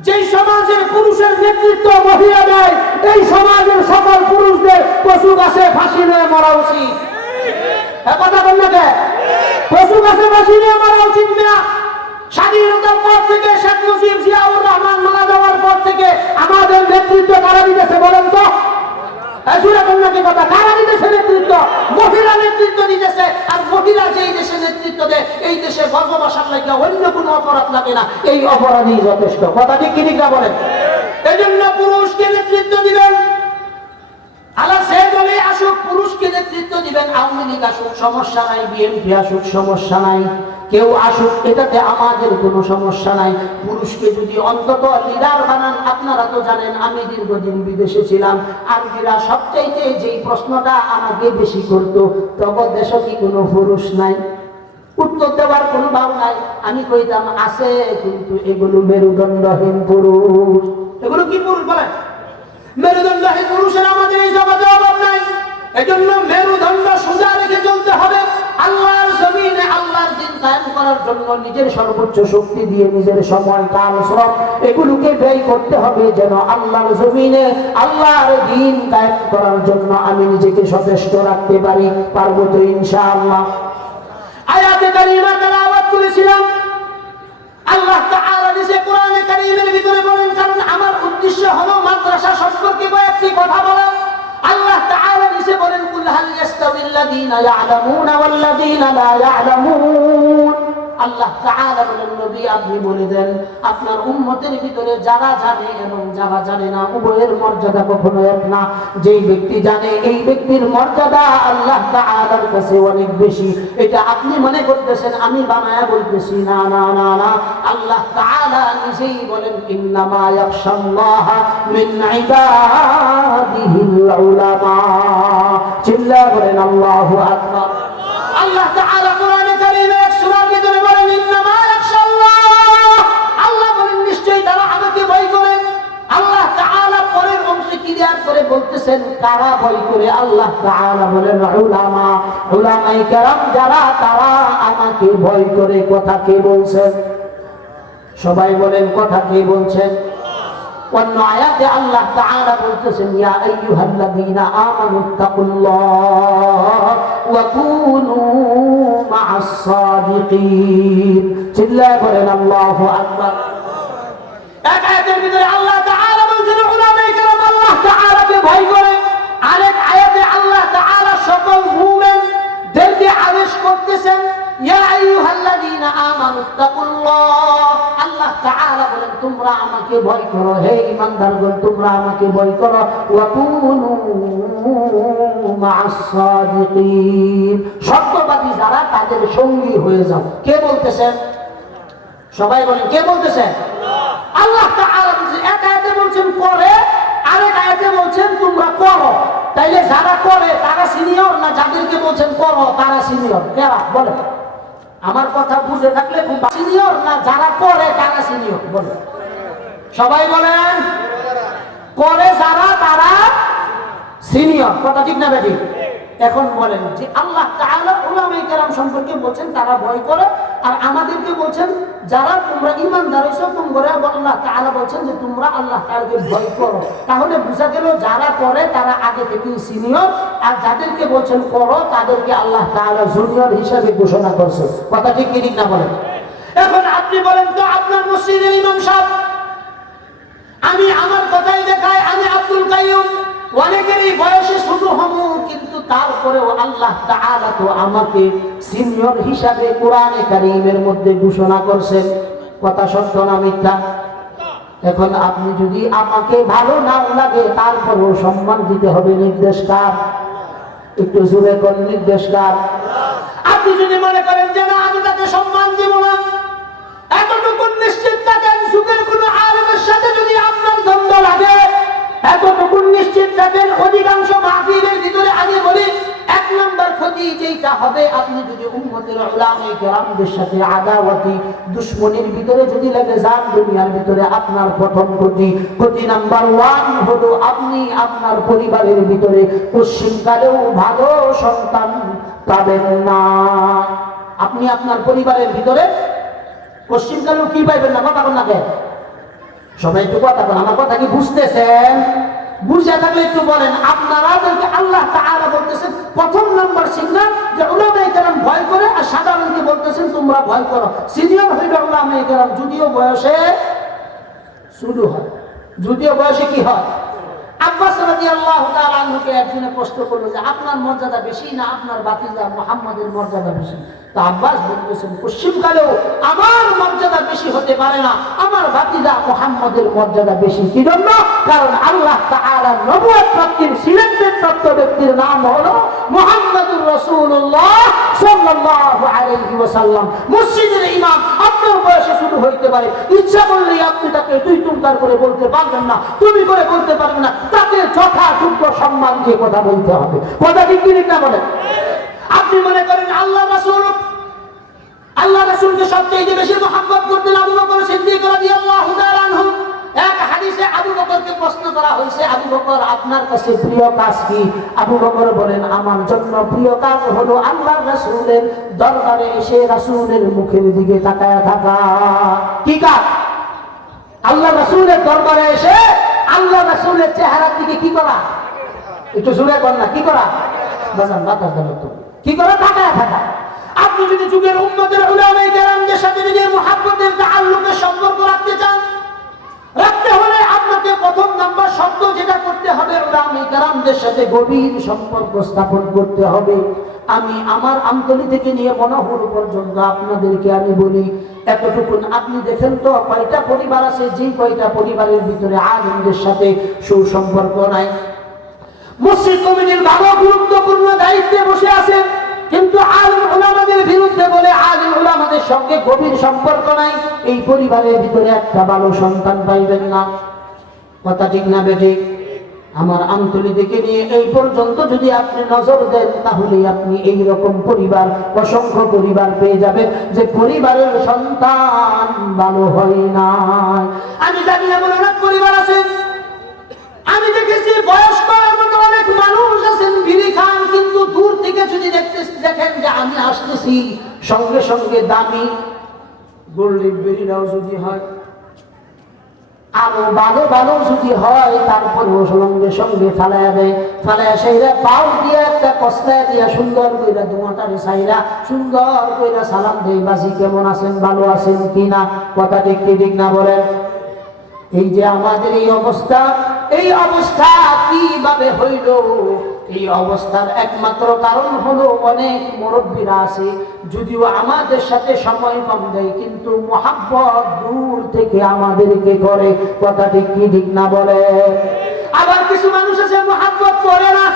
যেই সমাজের পুরুষের নেতৃত্ব মহিলা দেয়, এই সমাজের সকল পুরুষদের পশু গাছে ফাঁসি নিয়ে মরা উচিত। কথা বললে পশু গাছে ফাঁসি নিয়ে মরা উচিত না। স্বাধীনতার পর থেকে শেখ মুজিব জিয়াউর রহমান মারা যাওয়ার পর থেকে আমাদের নেতৃত্ব কারা দিতেছে বলেন তো? কথা কারা দিতেছে নেতৃত্ব? মহিলা নেতৃত্ব দিতেছে। আর মহিলা যেই দেশে নেতৃত্ব দেয়, এই দেশে গজব আসার লাগে অন্য কোনো অপরাধ লাগে না, এই অপরাধই যথেষ্ট। কথা ঠিক কি না বলেন? এই জন্য পুরুষকে নেতৃত্ব দিবেন, আল্লাহ সে দলে আসুক পুরুষকে নেতৃত্ব দিবেন। আওয়ামী লীগ আসুক সমস্যা নাই, বিএনপি আসুক সমস্যা নাই, কেউ আসুক এটাতে আমাদের কোনো সমস্যা নাই। পুরুষকে যদি অন্তত লিডার বানান, আপনারা তো জানেন আমি দীর্ঘদিন বিদেশে ছিলাম, আরবিরা সবচাইতে যেই প্রশ্নটা আমাকে বেশি করতো, তবে দেশে কি কোনো পুরুষ নাই? উত্তর দেওয়ার কোনো ভাব নাই। আমি কইতাম আছে, কিন্তু এগুলো মেরুদণ্ডহীন পুরুষ। এগুলো কি পুরুষ বলে? মেরুদণ্ডহীন পুরুষের আমাদের এই জগতে অভাব নাই। এজন্য মেরুদণ্ড সোজা রেখে চলতে হবে। আল্লাহর জমিনে আল্লাহর দ্বীন কায়েম করার জন্য নিজের সর্বোচ্চ শক্তি দিয়ে নিজের সময়, কাল, শ্রম এগুলোকে ব্যয় করতে হবে, যেন আল্লাহর জমিনে আল্লাহর দ্বীন কায়েম করার জন্য আমি নিজেকে সচেষ্ট রাখতে পারি। পারবো তো ইনশাআল্লাহ। আয়াতে কারিমা তেলাওয়াত করেছিলাম, আল্লাহ তাআলা নিজে কোরআনে কারীমের ভিতরে বলেন, কারণ আমার উদ্দেশ্য হলো মাদ্রাসা সম্পর্কে কয়েকটি কথা বলা। আল্লাহ তাআলা নিজে বলেন কুল হাল ইয়াস্তাবিল্লাযীনা ইয়ালামুনা ওয়াল্লাযীনা লা ইয়ালামুন। আল্লাহ তাআলা বলেন নবী আপনি বলে দেন আপনার উম্মতের ভিতরে যারা জানে এবং যারা জানে না উভয়ের মর্যাদা কখনো এক না। যেই ব্যক্তি জানে এই ব্যক্তির মর্যাদা আল্লাহ তাআলার কাছে অনেক বেশি। এটা আপনি মনে করতেছেন আমি বানায়া বলতেছি, না না না না, আল্লাহ তাআলা নিজেই বলেন ইন্নামা ইয়াখশাল্লাহা মিন ইবাদিহিল উলামা। চিল্লা বলেন আল্লাহু আকবার। আল্লাহ তাআলা কোরআনে কারীমে এক সূরার ভিতরে বলেন ইন্নামা ইয়াখশাল্লাহ, আল্লাহ বলেন নিশ্চয়ই তারা আমাকে ভয় করে। আল্লাহ তাআলা পরের অংশে ক্লিয়ার করে বলতেছেন কারা ভয় করে। আল্লাহ তাআলা বলেন উলামা, উলামায়ে কেরাম যারা, তারা আমাকে ভয় করে। কথা কে বলছেন? সবাই বলেন কথা কে বলছেন? অন্য আয়াতে আল্লাহ তাআলা বলতেছেন ইয়া আইয়ুহাল্লাযীনা আমানুত্তাকুল্লাহ ওয়া কুনু মা'আস সাদিকিন। চিল্লায়ে বলেন আল্লাহু আকবার। এক আয়াতের ভিতরে আল্লাহ তাআলা বলছেন উলামায়ে কেরাম আল্লাহ তাআলাকে ভয় করে। আরেক আয়াতে আল্লাহ তাআলা সকল মুমিনদেরকে আদেশ করতেছেন ইয়া আইয়ুহাল্লাযীনা আমানুত্তাকুল্লাহ। আল্লাহ তাআলা বলেন তোমরা আমাকে ভয় করো, হে ঈমানদারগণ তোমরা আমাকে ভয় করো। ওয়া কুনু মা'আস সাদিকিন, সত্যবাদী যারা তাদের সঙ্গী হয়ে যাও। কে বলতেছেন? সবাই বলেন কে বলতেছেন? আল্লাহ তাআলা বলছেন, এক আয়াতে বলছেন করে, আরেক আয়াতে বলছেন তোমরা করো। তাইলে যারা করে তারা সিনিয়র না যাদেরকে বলছেন করো তারা সিনিয়র? কারা বলে? আমার কথা বুঝে থাকলে খুব সিনিয়র না যারা করে তারা সিনিয়র? বলে সবাই বলেন সিনিয়র, কথা ঠিক না বেঠিক? এখন বলেন যে আল্লাহ তাআলা উলামায়ে কেরাম সম্পর্কে বলছেন তারা ভয় করে, আর আমাদেরকে বলছেন যারা তোমরা ঈমানদার হইছো তোমরা, আল্লাহ তাআলা বলছেন যে তোমরা আল্লাহ তাআলাকে ভয় করো। তাহলে বোঝা গেল যারা করে তারা আগে থেকেই সিনিয়র, আর যাদেরকে বলছেন করো তাদেরকে আল্লাহ তাআলা জুনিয়র হিসেবে ঘোষণা করছে। কথা ঠিক কি ঠিক না বলেন? এখন আপনি বলেন তো আপনার মসজিদের ইমাম সাহেব, আমি আমার কথাই দেখায় আমি আব্দুল কাইয়ুম, অনেকেরই বয়সে ছোট হব, কিন্তু তারপরেও আল্লাহ তাআলা তো আমাকে সিনিয়র হিসাবে কোরআনে কারীমের মধ্যে ঘোষণা করছেন। কথা সত্য না মিথ্যা? এখন আপনি যদি আমাকে ভালো না লাগে তারপরেও সম্মান দিতে হবে। নির্দেশ কার? একটু জোরে কোন নির্দেশ কার? আপনি যদি মনে করেন যে না আমি তাকে সম্মান দিব না, এতটুকু নিশ্চিত থাকেন যুগের কোন আলেমের সাথে যদি আপনার দ্বন্দ্ব লাগে, এতটুকু নিশ্চিত থাকেন অধিকাংশ মাহফিলের ভিতরে আমি বলি এক নম্বর ক্ষতি যেটা হবে, আপনি যদি উম্মতের উলামায়ে কেরামদের সাথে আদাওয়াতি দুশমনির ভিতরে যদি লেগে যান, দুনিয়ার ভিতরে আপনার প্রথম ক্ষতি নাম্বার 1 হলো আপনি আপনার পরিবারের ভিতরে পশ্চিমকালেও ভালো সন্তান পাবেন না। আপনি আপনার পরিবারের ভিতরে পশ্চিমকালেও কি পাইবেন না? কথা বলেন না কেন? সবাই একটু কথা বলেন, আমার কথা কি বুঝতেছেন? বুঝে থাকলে একটু বলেন। আপনারাদেরকে আল্লাহ তাআলা বলতেছেন প্রথম নাম্বার সিগন্যাল যে উলামায়ে কেরাম ভয় করে, আর সাধারণকে বলতেছেন তোমরা ভয় করো। সিনিয়র হইবে উলামায়ে কেরাম, যদিও বয়সে শুরু হয়, যদিও বয়সে কি হয়। আব্বাস রাদিয়াল্লাহু তাআলা আনহুকে একজনে প্রশ্ন করলো যে আপনার মর্যাদা বেশি না আপনার ভাতিজা মুহাম্মদের মর্যাদা বেশি? তো আব্বাস বলতেছেন পশ্চিমকালেও আমার মর্যাদা বেশি হতে পারে না, আমার ভাতিজা মুহাম্মদের মর্যাদা বেশি। কি জন্য? কারণ আল্লাহ তাআলা নবুয়ত প্রাপ্তির সিলেক্টেড প্রাপ্ত ব্যক্তির নাম হলো মুহাম্মদুর রাসূলুল্লাহ সাল্লাল্লাহু আলাইহি ওয়াসাল্লাম। মসজিদের ইমাম আপনার বয়সে শুরু হইতে পারে, ইচ্ছা করলে আপনি তাকে তুই তুমকার করে বলতে পারবেন না, তুমি করে বলতে পারবেন না, তাকে যথাযোগ্য সম্মান দিয়ে কথা বলতে হবে। কথা ঠিক কি না বলেন? আপনি মনে করেন আল্লাহ রাসূলকে সবচেয়ে বেশি মহব্বত করতেন আবু বকর সিদ্দিক রাদিয়াল্লাহু তাআলা আনহু। এক হাদিসে আবু বকরকে প্রশ্ন করা হয়েছে, আবু বকর আপনার কাছে প্রিয় কাজ কি? আবু বকর বলেন আমার জন্য প্রিয় কাজ হলো আল্লাহর রাসূলের দরবারে এসে রাসূলের মুখের দিকে তাকায়া থাকা। কি কাজ? আল্লাহ রাসূলের দরবারে এসে আল্লাহ রাসূলের চেহারার দিকে কি করা? একটু জোরে বল না, কি করা? বাজান বাতাস দাও তো, কি করা? তাকায়া থাকা। আপনি যদি যুগের উম্মতের উলামায়ে কেরামদের সাথে যদি মুহাব্বতের তাআল্লুকের সম্পর্ক রাখতে হলে আপনাকে প্রথম নাম্বার শব্দ যেটা করতে হবে, উলামায়ে কেরামদের সাথে গভীর সম্পর্ক স্থাপন করতে হবে। আমি আমার আন্তলি থেকে নিয়ে মনোহর পর্যন্ত আপনাদেরকে আমি বলি এতটুকু, আপনি দেখেন তো কয়টা পরিবার আছে যে কয়টা পরিবারের ভিতরে আলেমদের সাথে সুসম্পর্ক নাই। মসজিদ কমিটির ভালো গুরুত্বপূর্ণ দায়িত্বে বসে আছেন, কিন্তু আলেম উলামাদের বিরুদ্ধে বলে আলেম উলামাদের সঙ্গে গভীর সম্পর্ক নাই। এই পরিবারের ভিতরে একটা ভালো সন্তান পাইবেন না। কথা ঠিক না বেঠিক? আমার আন্তলি দিকে নিয়ে এই পর্যন্ত যদি আপনি নজর দেন, তাহলে আপনি এই রকম পরিবার, অসংখ্য পরিবার পেয়ে যাবেন যে পরিবারের সন্তান ভালো হয় না। আমি জানি এমন অনেক পরিবার আছে, আমি দেখেছি বয়স্ক এমন অনেক মানুষ আছেন বিড়ি খান, কিন্তু দূর থেকে যদি দেখেন যে আমি আসতেছি, সঙ্গে সঙ্গে দামি গোল্ডেন বিড়িটাও যদি হয়, আরো ভালো ভালো যদি হয়, তারপরেও সঙ্গে সঙ্গে ফালাইয়া দেয়। ফালাইয়া সেইরা পাও দিয়া একটা কষ্টায় দিয়া সুন্দর কইরা দুমাটারে সাইরা সুন্দর কইরা সালাম দেই, বাসি কেমন আছেন, ভালো আছেন কিনা? কথা ঠিক কি ঠিক না বলেন? এই যে আমাদের এই অবস্থা কিভাবে হইল? এই অবস্থার একমাত্র কারণ হলো অনেক মুরব্বীরা আছে, যদিও আমাদের সাথে সময় কম দেয়, কিন্তু মুহাব্বত দূর থেকে আমাদেরকে করে। কথা ঠিক কি ঠিক না বলে? আবার কিছু মানুষ আছে মুহাব্বত করে না,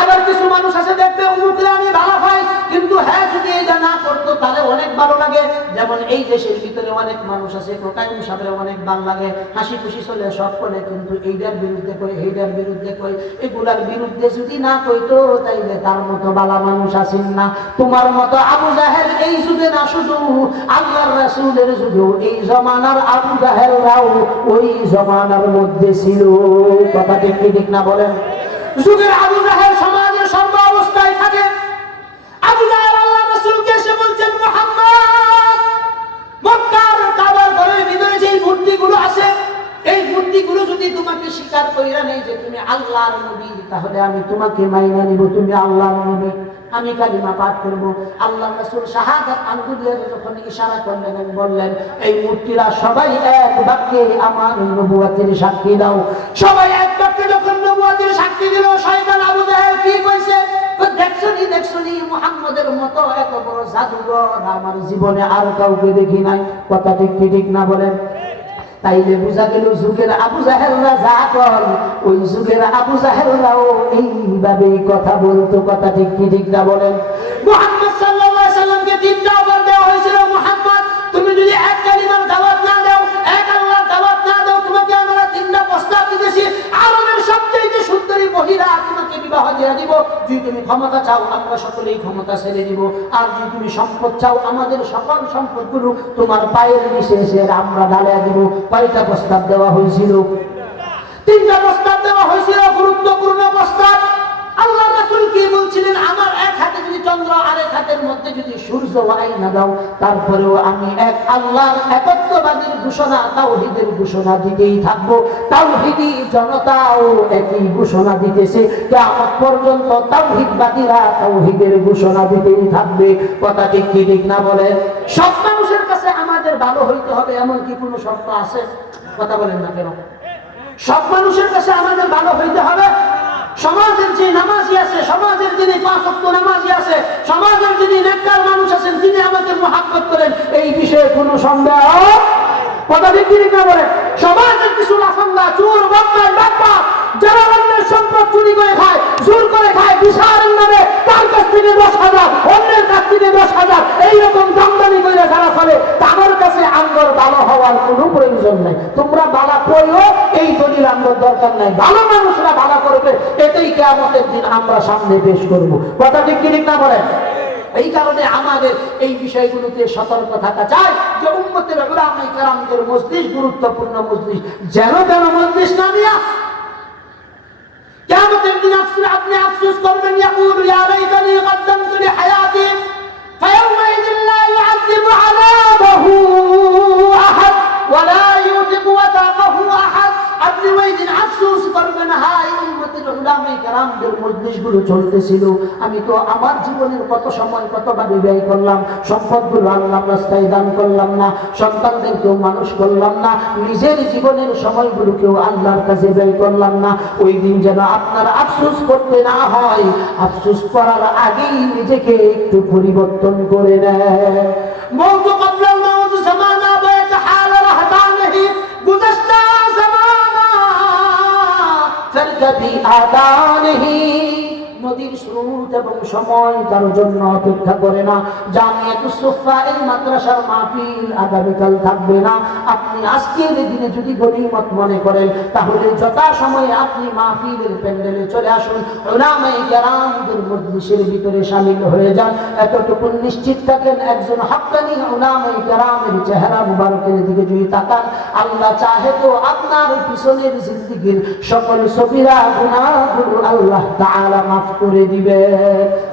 আবার কিছু মানুষ আছে দেখতে উমুকলে আমি ভালো পাই, কিন্তু হ্যাঁ যদি এটা না করতো তাহলে অনেক ভালো লাগে। যেমন এই দেশের ভিতরে অনেক মানুষ আছে কোকাইন সাহেবের অনেক ভালো লাগে, হাসি খুশি চলে সব করে, কিন্তু এইটার বিরুদ্ধে কই, এইটার বিরুদ্ধে কই, এগুলার বিরুদ্ধে যদি না কইতো তাইলে তার মতো ভালো মানুষ আছেন না। তোমার মতো আবু জাহেল এই যুগে না, শুধু আল্লাহর রাসূলের যুগেও এই জমানার আবু জাহেলরাও ওই জমানার মধ্যে ছিল। কথা ঠিক কি ঠিক না বলেন? যুগের আবু জাহেল সমাজের সর্ব অবস্থায় থাকে। আবু জাহেল আল্লাহ রাসূলকে এসে বলছেন, মুহাম্মদ, মক্কার কাবার ঘরের ভিতরে যে মূর্তিগুলো আছে, এই মূর্তিগুলো যদি তোমাকে স্বীকার কইরা নেই যে তুমি আল্লাহর নবী, তাহলে আমি তোমাকে মাইনা নিব, তুমি আল্লাহর নবী, আমি কালিমা পাঠ করব। আল্লাহ রাসূল শাহাদাত আঙ্গুল দিয়ে যখন ইশারা করলেন এবং বললেন, এই মূর্তিরা সবাই এক বাক্যে আমার নবুয়তের সাক্ষী দাও। সবাই এক বাক্যে যখন নবুয়তের সাক্ষী দিল, শয়তান আবু জাহেল কি কইছে, দেখছনি মুহাম্মদের মতো এত বড় জাদুঘর আমার জীবনে আর কাউকে দেখি নাই। কথা ঠিক কি ঠিক না বলেন? তাইলে বোঝা গেল যুগের আবু জাহেলরা যা কর, ওই যুগের আবু জাহেলরাও এইভাবে কথা বলতো। কথা ঠিক কি ঠিক না বলেন? মুহাম্মদ সাল্লাল্লাহু আলাইহি সাল্লামকে তিনটা অফার দেওয়া হয়েছিল, মুহাম্মদ তুমি যদি এক কালিমার দাওয়াত না দাও, এক আল্লাহর দাওয়াত না দাও, তোমাকে আমরা তিনটা প্রস্তাব দিতেছি। আরবের সবচেয়ে সুন্দরী মহিলা তোমাকে বিবাহ দিয়ে দিব। যদি তুমি ক্ষমতা চাও, আমরা সকলেই ক্ষমতা ছেড়ে দিব। আর যদি তুমি সম্পদ চাও, আমাদের সকল সম্পদগুলো তোমার পায়ের নিচে এসে আমরা ঢালিয়ে দিব। কয়টা প্রস্তাব দেওয়া হয়েছিল? তিনটা প্রস্তাব দেওয়া হয়েছিল, গুরুত্বপূর্ণ প্রস্তাব। আল্লাহ রাসূল কি বলছিলেন, আমার এক হাতে যদি চন্দ্র, আরেক হাতের মধ্যে যদি সূর্য আইনা দাও, তারপরেও আমি এক আল্লাহর একত্ববাদীর ঘোষণা, তাওহীদের ঘোষণা দিতেই থাকবো। তাওহীদি জনতাও একই ঘোষণা দিতেছে, কিয়ামত পর্যন্ত তাওহীদবাদীরা তাওহীদের ঘোষণা দিতেই থাকবে। কথা ঠিক কি ঠিক না বলেন? সব মানুষের কাছে আমাদের ভালো হইতে হবে এমন কি কোনো শর্ত আছে? কথা বলেন না কেন? সব মানুষের কাছে আমাদের ভালো হইতে হবে। সমাজের যে নামাজি আছে, সমাজের যিনি 5 ওয়াক্ত নামাজি আছে, সমাজের যিনি নেককার মানুষ আছেন, তিনি আমাকে মহব্বত করেন, এই বিষয়ে কোনো সন্দেহ। কথা ঠিক কি না বলেন? সমাজের কিছু লাফাঙ্গা, চোর, বদমাশ, বাটপার, যারা অন্যের সম্পদ চুরি করে খায়, জোর করে খায়, বিচারের নামে তার কাছ থেকে 10,000, অন্যের কাছ থেকে 10,000, এইরকম দামদানি করে যারা চলে, তাদের কাছে আমগর ভালো হওয়ার কোনো প্রয়োজন নাই। তোমরা ভালো করো, এই দলিল আমগর দরকার নাই। ভালো মানুষরা ভালো করবে, এটাই কিয়ামতের দিন আমরা সামনে পেশ করব। কথা ঠিক কি ঠিক না বলেন? এই কারণে আমাদের এই বিষয়গুলোতে সতর্ক থাকা চাই যে উম্মতের উলামায়ে কেরামদের মজলিস গুরুত্বপূর্ণ মজলিস, যেন মজলিস না নিয়া কিয়ামতের দিন আপনি আফসোস করবেন, ইয়াকুলু ইয়া লাইতানি কদ্দামতু লিহায়াতি ফায়াউমাইযিন লা ইউআযযিবু আযাবাহু আহাদ ওয়া লা ইউতিকু ওয়াতাকাহু আহাদ। আপনি ওই দিন আফসোস করবেন, হায় উম্মতের উলামায়ে কেরামদের মজলিসগুলো চলতেছিল, আমি তো আমার জীবনের কত সময় কতভাবে ব্যয় করলাম, সম্পদগুলো আল্লাহর রাস্তায় দান করলাম না, সন্তানদেরকেও মানুষ করলাম না, নিজের জীবনের সময়গুলোকেও আল্লাহর কাছে ব্যয় করলাম না। ওই দিন যেন আপনার আফসোস করতে না হয়, আফসোস করার আগেই নিজেকে একটু পরিবর্তন করে নেয়। মওত ক্বাবলাল মাউত জামানা ওয়া রাহতানিহি গুযাশতা জামানা ফারকাবি আদানিহি। নদীর স্রোত এবং সময় তার জন্য অপেক্ষা করে না। জামিয়াতুস সুফা এই মাদ্রাসার মাহফিল আগামীকাল থাকবে না। আপনি আজকের দিনে যদি গনিমত মনে করেন, তাহলে যথাসময়ে আপনি মাহফিলের প্যান্ডেলে চলে আসুন, উলামায়ে কেরামদের মজলিসের ভিতরে শামিল হয়ে যান। এতটুকু নিশ্চিত থাকেন, একজন হাক্কানি উলামায়ে কেরামের চেহারা মুবারকের দিকে যদি তাকান, আল্লাহ চাহে তো আপনার পিছনের জিন্দেগীর সকল সগীরা গুনাহগুলো আল্লাহ তাআলা মাফ করে দিবে।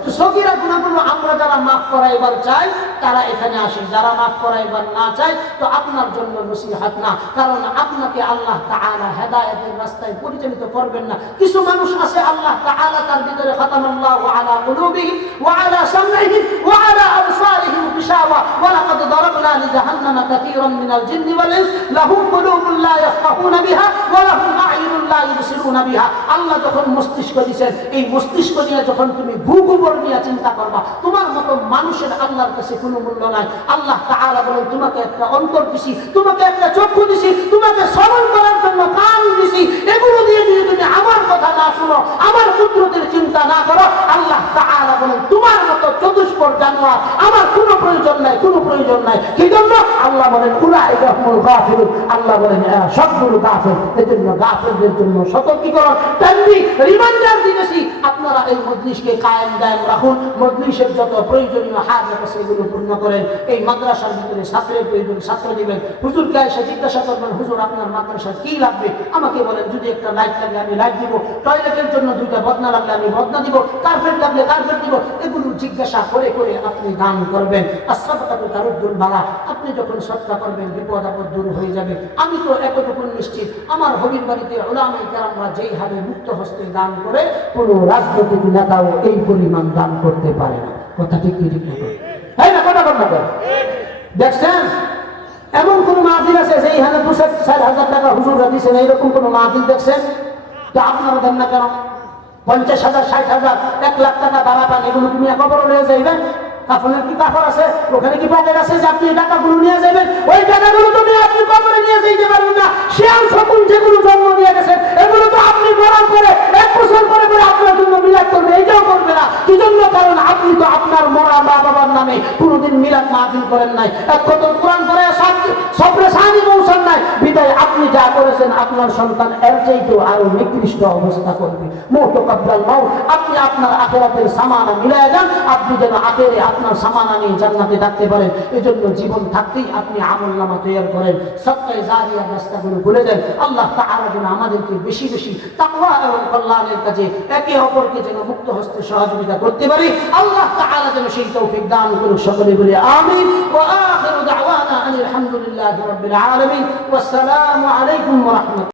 তো সগীরা গুনাহগুলো আমরা যারা মাফ করাইবার চাই তারা এখানে আসে, যারা মাফ করাইবার না চাই তো আপনার জন্য নসিহত না, কারণ আপনাকে আল্লাহ তাআলা হেদায়েতের রাস্তায় পরিচালিত করবেন না। কিছু মানুষ আছে আল্লাহ তাআলা তার ভিতরে খাতামাল্লাহু আলা কুলুবিহিম ওয়া আলা সামঈহিম ওয়া আলা আবসারিহিম গিশাওয়া ওয়া লাকাদ দারাবনা লিজাহান্নামা কাসীরাম মিনাল জিন্নি ওয়াল ইনস লাহুম কুলুবুন লা ইয়াফকাহুনা বিহা ওয়া লাহুম আ'য়ুনুন লা ইবসিরুনা বিহা। আল্লাহ যখন মস্তিষ্ক দিয়েছেন, এই মস্তিষ্ক নিয়ে যখন তুমি ভূগোল নিয়ে চিন্তা করবা, তোমার মতো মানুষের আল্লাহর কাছে কোনো মূল্য নাই। আল্লাহ তাআলা বলেন, তোমাকে একটা অন্তর দিছি, তোমাকে একটা চক্ষু দিছি, তোমাকে শ্রবণ করার জন্য কান দিছি, এগুলো দিয়ে যদি তুমি আমার কথা না শুনো, আমার কুদরতের চিন্তা না করো, আল্লাহ তাআলা বলেন তোমার মতো চতুষ্পদ জানোয়ার আল্লাহ আমার কোনো প্রয়োজন নাই, কোনো প্রয়োজন নাই। কি জন্য? আল্লাহ বলেন উলাইকা হুমুল গাফিলুন, আল্লাহ বলেন সবগুলো গাফিল। এজন্য গাফিলদের জন্য সতর্কীকরণ, তানবীহ, রিমাইন্ডার দিতেছি, আপনারা এই মজলিসকে কায়েম দায়েম রাখুন। মজলিসের যত প্রয়োজনীয় হাজাত আছে এগুলো পূর্ণ করেন। এই মাদ্রাসার ভিতরে ছাত্রের প্রয়োজন, ছাত্র দিবেন। হুজুরকে এসে জিজ্ঞাসা করবেন, হুজুর আপনার মাদ্রাসায় কি লাগবে? আমাকে বলেন, যদি একটা লাইট লাগে আমি লাইট দিব, টয়লেটের জন্য দুইটা বদনা লাগলে আমি বদনা দিব, কার্পেট লাগলে কার্পেট দিব। এগুলো জিজ্ঞাসা করে করে আপনি দান করবেন। as-সাদকাতু তারুদ্দুল বালা, আপনি যখন সদকা করবেন বিপদ আপদ দূর হয়ে যাবে। আমি তো এতটুকু নিশ্চিত, আমার হবির বাড়িতে উলামায়ে কেরামরা যেই হারে মুক্ত হস্তে দান করে, কোনো রাজনৈতিক নেতাও এই পরিমাণ দান করতে পারে না। কথা ঠিক কি ঠিক না? হ্যাঁ না, কথা কথা দেখছেন? এমন কোন মাহফিল আছে যে এখানে 2-4 হাজার টাকা হুজুররা দিচ্ছেন? এইরকম কোন মাহফিল দেখছেন? তো আপনারা দেন না কেন? 50,000, 60,000, 1 লাখ টাকা ভাড়া পান, এগুলো তুমি কবরে নিয়ে যাইবেন? কাফনের কি কাফর আছে? ওখানে কি পকেট আছে যে আপনি টাকাগুলো নিয়ে যাবেন? ওই টাকাগুলো তো আপনি কবরে নিয়ে যাইতে পারবেন না। শিয়াল শকুন যেগুলো জন্ম দিয়ে গেছে এগুলো তো আপনি বরণ করে 1 বছর পরে পরে আপনার জন্য মিলাদ করবে, এইটাও করবে না। কি জন্য? কারণ আপনি তো আপনার মরা মা বাবার নামে কোনোদিন মিলাদ মাহফিল করেন নাই, এক কত কোরআন করে সবরে সানি পৌঁছান নাই। বিদায় আপনি যা করেছেন আপনার সন্তান এর চাইতেও আরো নিকৃষ্ট অবস্থা করবে। মওত কাবলাল মাউত, আপনি আপনার আখিরাতের সামানা মিলায় যান, আপনি যেন আখিরে আপনার সামানা নিয়ে জান্নাতে থাকতে পারেন। এজন্য জীবন থাকতেই আপনি আমলনামা তৈরি করেন, সদকায়ে জারিয়ার রাস্তাগুলো খুলে দেন। আল্লাহ তাআলা যেন আমাদেরকে বেশি বেশি তাকওয়া এবং কল্যাণের কাজে একে অপরকে যেন মুক্ত হস্তে সহযোগিতা করতে পারি। আল্লাহ তাআলা যেন সেই তৌফিক দান করুন। সকলে বলি আমিন। ওয়া আখিরু দাওয়ানা আনিল হামদুলিল্লাহি রাব্বিল আলামিন। ওয়াসসালামু আলাইকুম ওয়া রাহমাতুল্লাহ।